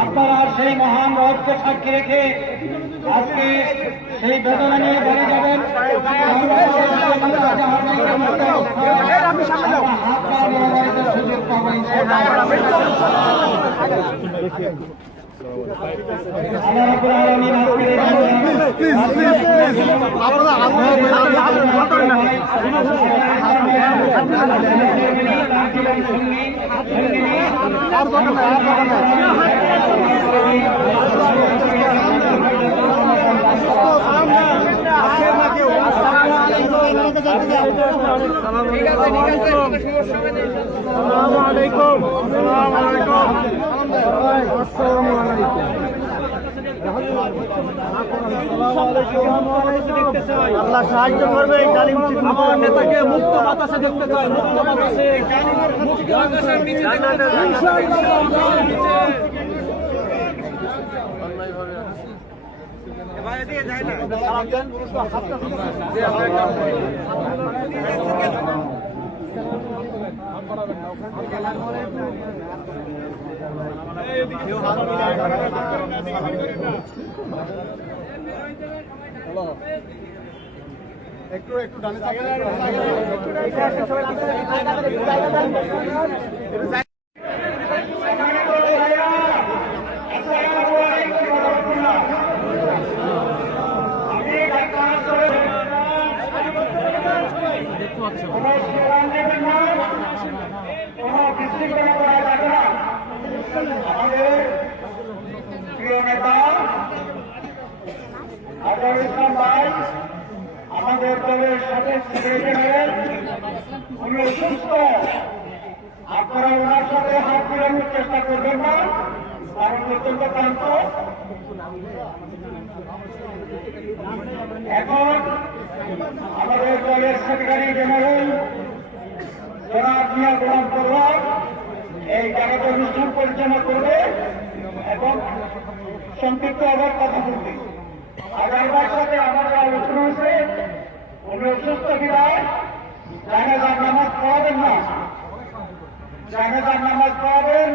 আপনারা সেই মহান রথকে সাক্ষী রেখে আজকে সেই বেদনা নিয়ে বাড়ি যাবেন। সুযোগ পাবেন। আল্লাহ সাহায্য করবে। আমার নেতাকে মুক্ত বাতাসে দেখতে চাই, মুক্ত বাতাসে, মুক্ত আকাশের নিচে দেখতে চাই। একটু ডানে যাবেন। আমাদের প্রিয় নেতা আজহারুল ইসলাম ভাই আমাদের দলের সাথে জেনারেল, উনি অসুস্থ। আপনারা ওনার সাথে হাত মিলানোর চেষ্টা করবেন না, কারণ অত্যন্ত ক্লান্ত। এখন আমাদের দলের সেক্রেটারি জেনারেল জনাব মিয়া গোলাম পরওয়ার এই জায়গাতে অনুষ্ঠান পরিচালনা করবে এবং সংক্ষিপ্ত আবার কথা বলবে। আগামীবার সাথে আমাদের আলোচনা হয়েছে, উনি অসুস্থ বিদায় জানাজার নামাজ পড়াবেন না, জানাজার নামাজ পড়াবেন